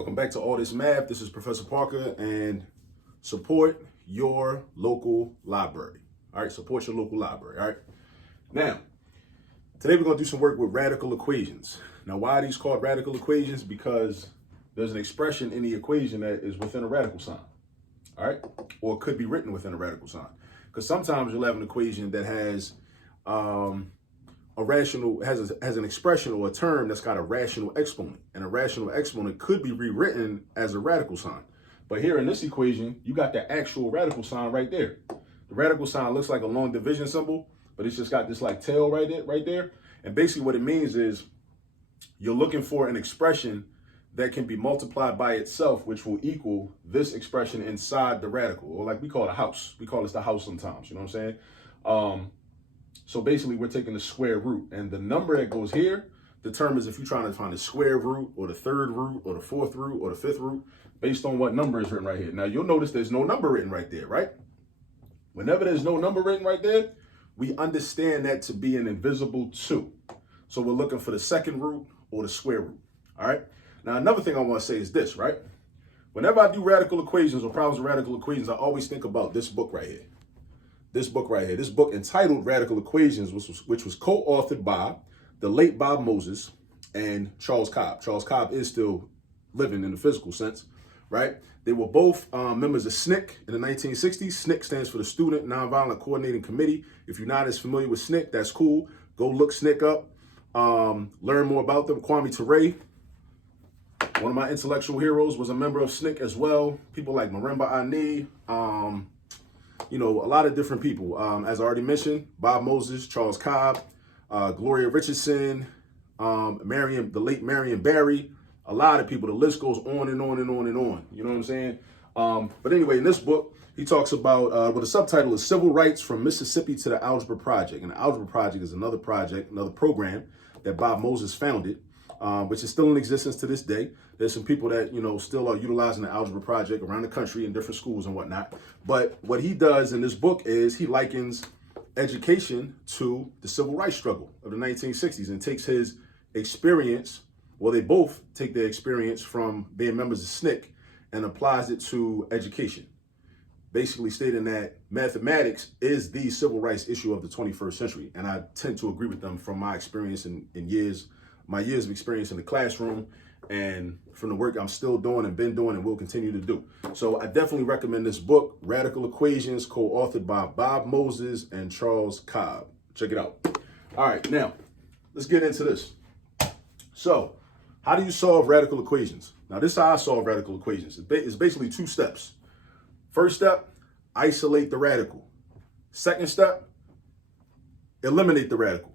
Welcome back to All This Math. This is Professor Parker, and support your local library. All right, support your local library. All right. Now, today we're going to do some work with radical equations. Now, why are these called radical equations? Because there's an expression in the equation that is within a radical sign. All right, or could be written within a radical sign. Because sometimes you'll have an equation that has has an expression or a term that's got a rational exponent, and a rational exponent could be rewritten as a radical sign. But here in this equation, you got the actual radical sign right there. The radical sign looks like a long division symbol, but it's just got this like tail right there. And basically what it means is you're looking for an expression that can be multiplied by itself, which will equal this expression inside the radical, or like we call it a house. We call this the house sometimes, you know what I'm saying? So basically we're taking the square root, and the number that goes here determines if you're trying to find the square root or the third root or the fourth root or the fifth root based on what number is written right here. Now you'll notice there's no number written right there, right? Whenever there's no number written right there, we understand that to be an invisible 2. So we're looking for the second root or the square root, all right? Now another thing I want to say is this, right? Whenever I do radical equations or problems with radical equations, I always think about this book right here. This book entitled Radical Equations, which was co-authored by the late Bob Moses and Charles Cobb. Charles Cobb is still living in the physical sense, right? They were both members of SNCC in the 1960s. SNCC stands for the Student Nonviolent Coordinating Committee. If you're not as familiar with SNCC, that's cool. Go look SNCC up, learn more about them. Kwame Ture, one of my intellectual heroes, was a member of SNCC as well. People like Marimba Ani, you know, a lot of different people. As I already mentioned, Bob Moses, Charles Cobb, Gloria Richardson, the late Marion Barry, a lot of people. The list goes on and on and on and on. You know what I'm saying? But anyway, in this book, he talks about, well, the subtitle is Civil Rights from Mississippi to the Algebra Project. And the Algebra Project is another project, another program that Bob Moses founded, which is still in existence to this day. There's some people that, you know, still are utilizing the Algebra Project around the country in different schools and whatnot. But what he does in this book is he likens education to the civil rights struggle of the 1960s and takes his experience, well, they both take their experience from being members of SNCC and applies it to education, basically stating that mathematics is the civil rights issue of the 21st century. And I tend to agree with them from my experience my years of experience in the classroom, and from the work I'm still doing and been doing and will continue to do. So I definitely recommend this book, Radical Equations, co-authored by Bob Moses and Charles Cobb. Check it out. All right, now let's get into this. So how do you solve radical equations? Now this is how I solve radical equations. It's basically 2 steps. First step, isolate the radical. Second step, eliminate the radical,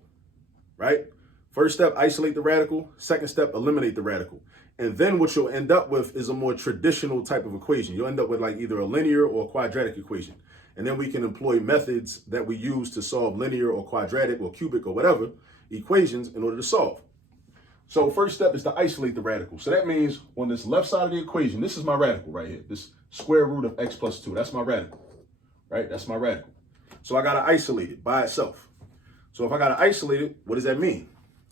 right? First step, isolate the radical. Second step, eliminate the radical. And then what you'll end up with is a more traditional type of equation. You'll end up with like either a linear or a quadratic equation. And then we can employ methods that we use to solve linear or quadratic or cubic or whatever equations in order to solve. So first step is to isolate the radical. So that means on this left side of the equation, this is my radical right here. This square root of x plus 2. That's my radical, right? That's my radical. So I got to isolate it by itself. So if I got to isolate it, what does that mean?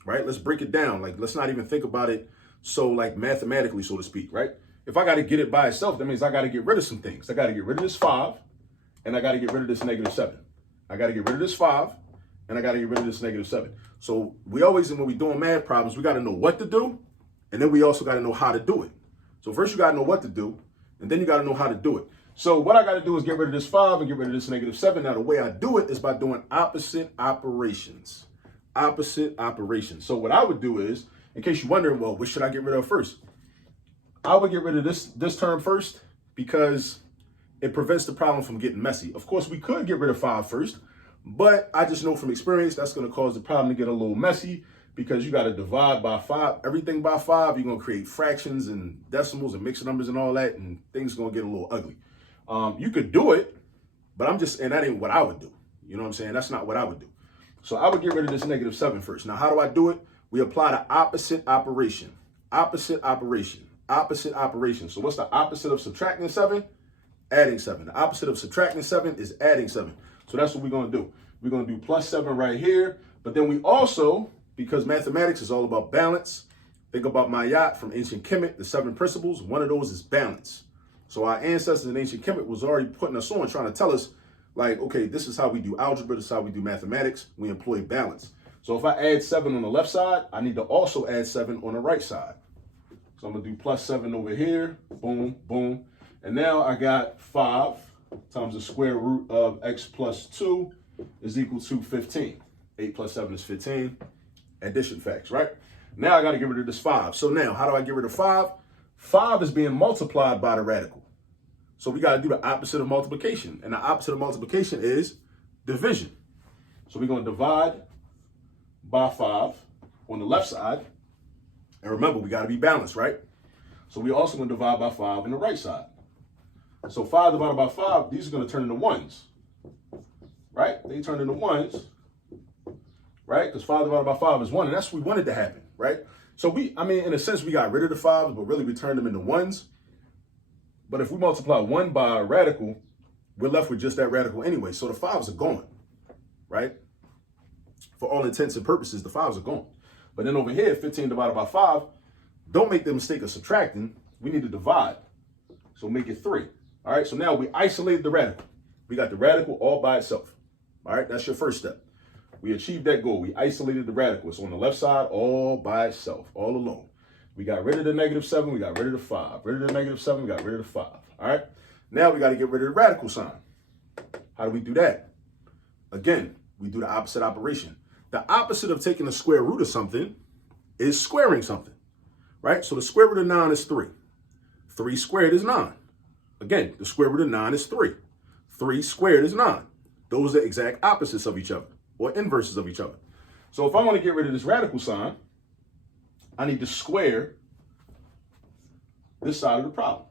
Right? Let's break it down. Like, let's not even think about it so like mathematically, so to speak, right? If I got to get it by itself, that means I got to get rid of some things. I got to get rid of this 5, and I got to get rid of this -7. I got to get rid of this 5, and I got to get rid of this -7. So we always, when we're doing math problems, we got to know what to do, and then we also got to know how to do it. So first you got to know what to do, and then you got to know how to do it. So what I got to do is get rid of this 5 and get rid of this -7. Now the way I do it is by doing opposite operations. Opposite operations. So what I would do is, in case you're wondering, well, what should I get rid of first? I would get rid of this term first because it prevents the problem from getting messy. Of course, we could get rid of 5 first, but I just know from experience that's going to cause the problem to get a little messy because you got to divide by 5, everything by 5. You're going to create fractions and decimals and mixed numbers and all that, and things are going to get a little ugly. You could do it, but and that ain't what I would do. You know what I'm saying? That's not what I would do. So I would get rid of this -7 first. Now, how do I do it? We apply the opposite operation. Opposite operation. Opposite operation. So what's the opposite of subtracting 7? Adding 7. The opposite of subtracting 7 is adding 7. So that's what we're going to do. We're going to do +7 right here. But then we also, because mathematics is all about balance, Think about Ma'at from ancient Kemet, the 7 principles. One of those is balance. So our ancestors in ancient Kemet was already putting us on, trying to tell us, like, okay, this is how we do algebra, this is how we do mathematics. We employ balance. So if I add 7 on the left side, I need to also add 7 on the right side. So I'm gonna do plus 7 over here, boom, boom. And now I got 5 times the square root of x plus 2 is equal to 15. 8 plus 7 is 15. Addition facts, right? Now I gotta get rid of this 5. So now, how do I get rid of 5? 5 is being multiplied by the radical. So we gotta do the opposite of multiplication. And the opposite of multiplication is division. So we're gonna divide by 5 on the left side. And remember, we gotta be balanced, right? So we also gonna divide by 5 on the right side. So 5 divided by 5, these are gonna turn into 1s, right? They turn into 1s, right? Because 5 divided by 5 is 1, and that's what we wanted to happen, right? So in a sense, we got rid of the 5s, but really we turned them into 1s. But if we multiply 1 by a radical, we're left with just that radical anyway. So the 5s are gone, right? For all intents and purposes, the 5s are gone. But then over here, 15 divided by 5, don't make the mistake of subtracting. We need to divide. So make it 3. All right, so now we isolated the radical. We got the radical all by itself. All right, that's your first step. We achieved that goal. We isolated the radical. It's on the left side all by itself, all alone. We got rid of the -7, we got rid of the 5. Rid of the -7, we got rid of the 5. All right, now we got to get rid of the radical sign. How do we do that? Again, we do the opposite operation. The opposite of taking the square root of something is squaring something, right? So the square root of 9 is 3. 3 squared is 9. Again, the square root of 9 is 3. 3 squared is 9. Those are the exact opposites of each other, or inverses of each other. So if I want to get rid of this radical sign, I need to square this side of the problem.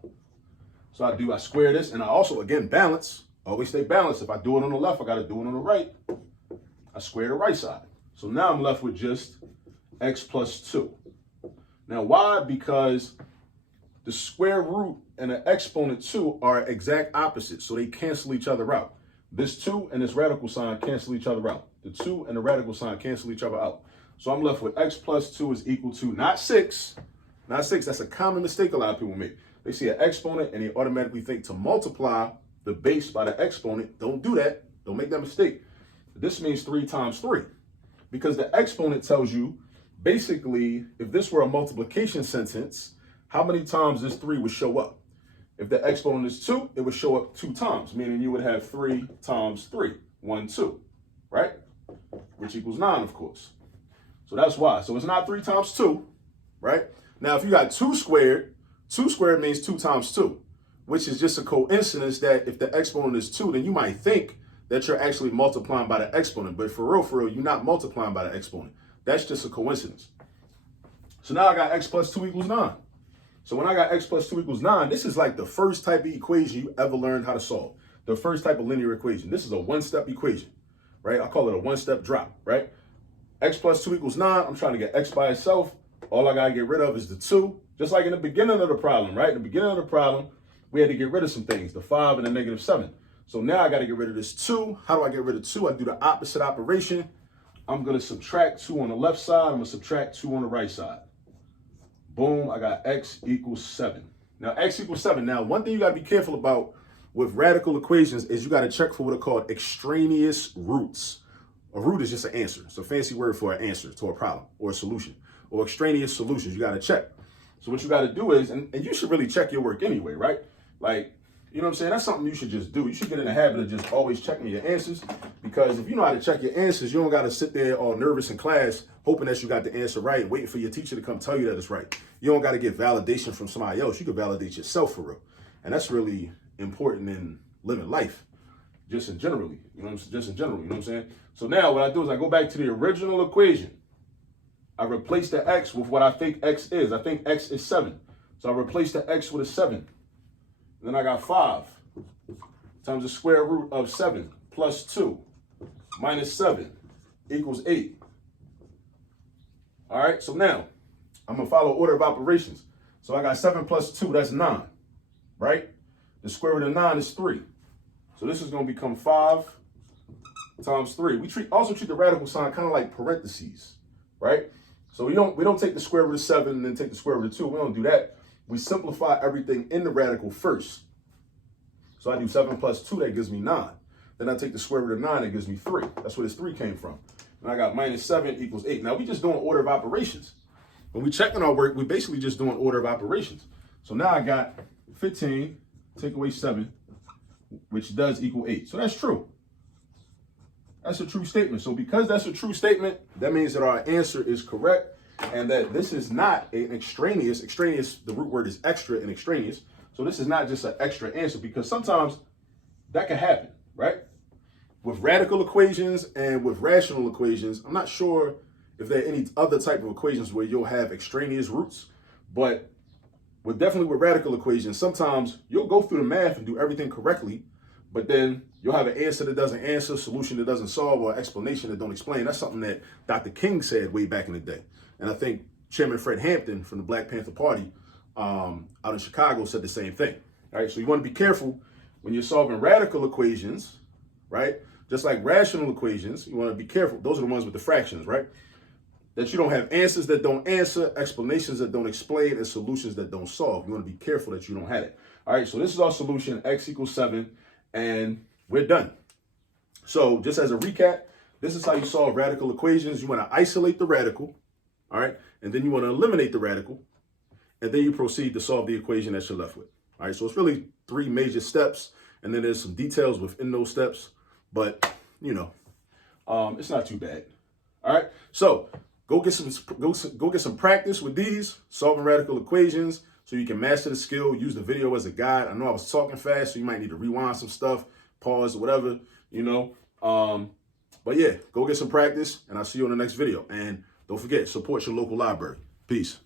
So I square this, and I also, again, balance. Always stay balanced. If I do it on the left, I got to do it on the right. I square the right side. So now I'm left with just x plus 2. Now, why? Because the square root and the exponent 2 are exact opposites, so they cancel each other out. This 2 and this radical sign cancel each other out. The 2 and the radical sign cancel each other out. So I'm left with x plus 2 is equal to not 6. Not 6. That's a common mistake a lot of people make. They see an exponent and they automatically think to multiply the base by the exponent. Don't do that. Don't make that mistake. This means 3 times 3. Because the exponent tells you, basically, if this were a multiplication sentence, how many times this 3 would show up. If the exponent is 2, it would show up 2 times, meaning you would have 3 times 3, 1, 2, right? Which equals 9, of course. So that's why. So it's not 3 times 2, right? Now, if you got 2 squared means 2 times 2, which is just a coincidence that if the exponent is 2, then you might think that you're actually multiplying by the exponent. But for real, you're not multiplying by the exponent. That's just a coincidence. So now I got x plus 2 equals 9. So when I got x plus 2 equals 9, this is like the first type of equation you ever learned how to solve. The first type of linear equation. This is a one-step equation, right? I call it a one-step drop, right? X plus 2 equals 9. I'm trying to get x by itself. All I got to get rid of is the 2. Just like in the beginning of the problem, right? In the beginning of the problem, we had to get rid of some things, the 5 and the -7. So now I got to get rid of this 2. How do I get rid of 2? I do the opposite operation. I'm going to subtract 2 on the left side. I'm going to subtract 2 on the right side. Boom, I got x equals 7. Now, x equals 7. Now, one thing you got to be careful about with radical equations is you got to check for what are called extraneous roots. A root is just an answer. It's a fancy word for an answer to a problem or a solution. Or extraneous solutions, you got to check. So what you got to do is, and you should really check your work anyway, right? Like, you know what I'm saying? That's something you should just do. You should get in the habit of just always checking your answers, because if you know how to check your answers, you don't got to sit there all nervous in class hoping that you got the answer right and waiting for your teacher to come tell you that it's right. You don't got to get validation from somebody else. You can validate yourself for real. And that's really important in living life, just in general, you know what I'm saying? So now what I do is I go back to the original equation. I replace the x with what I think x is. I think x is 7. So I replace the x with a 7. Then I got 5 times the square root of 7 plus 2 minus 7 equals 8. All right, so now I'm going to follow order of operations. So I got 7 plus 2, that's 9, right? The square root of 9 is 3. So this is going to become 5 times 3. We also treat the radical sign kind of like parentheses, right? So we don't take the square root of 7 and then take the square root of 2. We don't do that. We simplify everything in the radical first. So I do 7 plus 2, that gives me 9. Then I take the square root of 9, that gives me 3. That's where this 3 came from. And I got minus 7 equals 8. Now we just doing order of operations. When we checking our work, we basically just doing order of operations. So now I got 15, take away 7, which does equal 8. So that's true. That's a true statement. So because that's a true statement, that means that our answer is correct and that this is not an extraneous, the root word is extra and extraneous. So this is not just an extra answer, because sometimes that can happen, right? With radical equations and with rational equations, I'm not sure if there are any other type of equations where you'll have extraneous roots, but definitely with radical equations, sometimes you'll go through the math and do everything correctly, but then you'll have an answer that doesn't answer, solution that doesn't solve, or explanation that don't explain. That's something that Dr. King said way back in the day. And I think Chairman Fred Hampton from the Black Panther Party out in Chicago said the same thing. All right, so you want to be careful when you're solving radical equations, right? Just like rational equations, you want to be careful. Those are the ones with the fractions, right? That you don't have answers that don't answer, explanations that don't explain, and solutions that don't solve. You want to be careful that you don't have it. All right, so this is our solution, x equals 7, and we're done. So just as a recap, this is how you solve radical equations. You want to isolate the radical, all right? And then you want to eliminate the radical, and then you proceed to solve the equation that you're left with. All right, so it's really 3 major steps, and then there's some details within those steps, but, you know, it's not too bad. All right, so go get some practice with these, solving radical equations, so you can master the skill. Use the video as a guide. I know I was talking fast, so you might need to rewind some stuff, pause, or whatever, you know. But yeah, go get some practice, and I'll see you on the next video. And don't forget, support your local library. Peace.